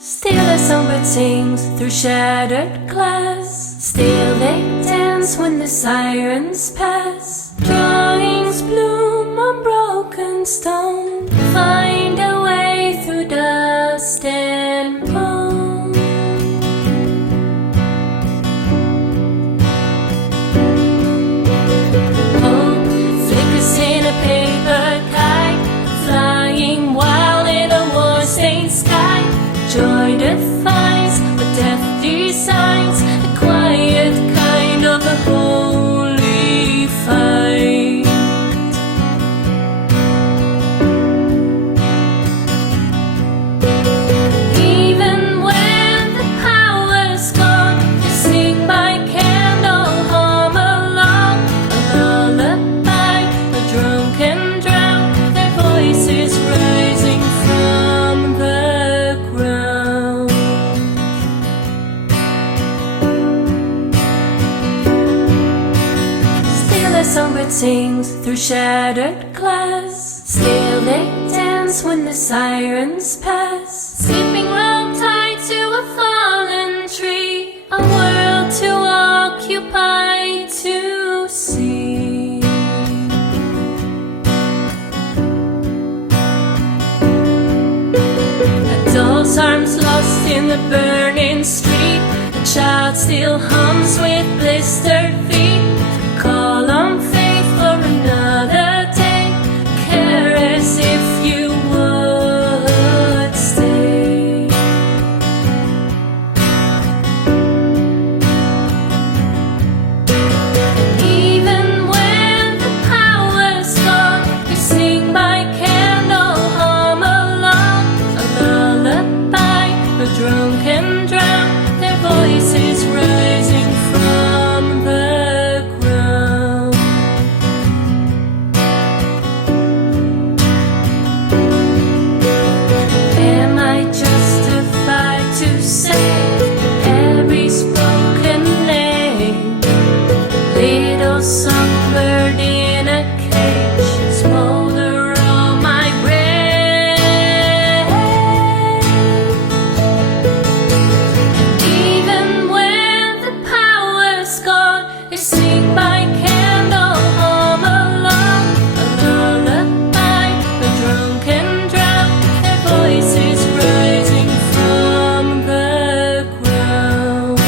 Still a songbird sings through shattered glass. Still they dance when the sirens pass. Drawings bloom on broken stone. Find a way through dust and bone. Hope flickers in a paper kite, flying wild in a war-stained sky. Joy defies what death designs, a quiet kind of a holy fight. Even when the power's gone, just sing my candle, hum along a lullaby. The drunk and drown, their voices rising from the ground. Still a songbird sings through shattered glass. Still they dance when the sirens pass. Skipping rope tied to a fallen tree, a world to occupy, to see. A doll's arms lost in the burning street. A child still hums with blistered feet. Call on faith for another day. Care as if you would stay. Even when the power's gone, you sing my candle, hum along a lullaby. The drunk and drown, their voices rising from the ground. Am I justified to say every spoken name? Little songbird in a cage, smolder on my brain. Even when the power's gone, they sing my candle, hum along a lullaby. The drunk and drown, their voices rising from the ground.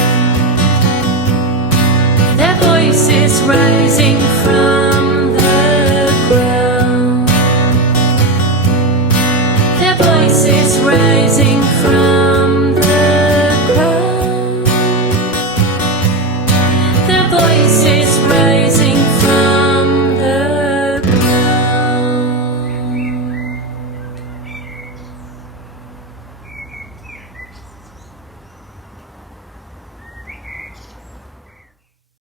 Their voices rising from the ground. Their voices rising from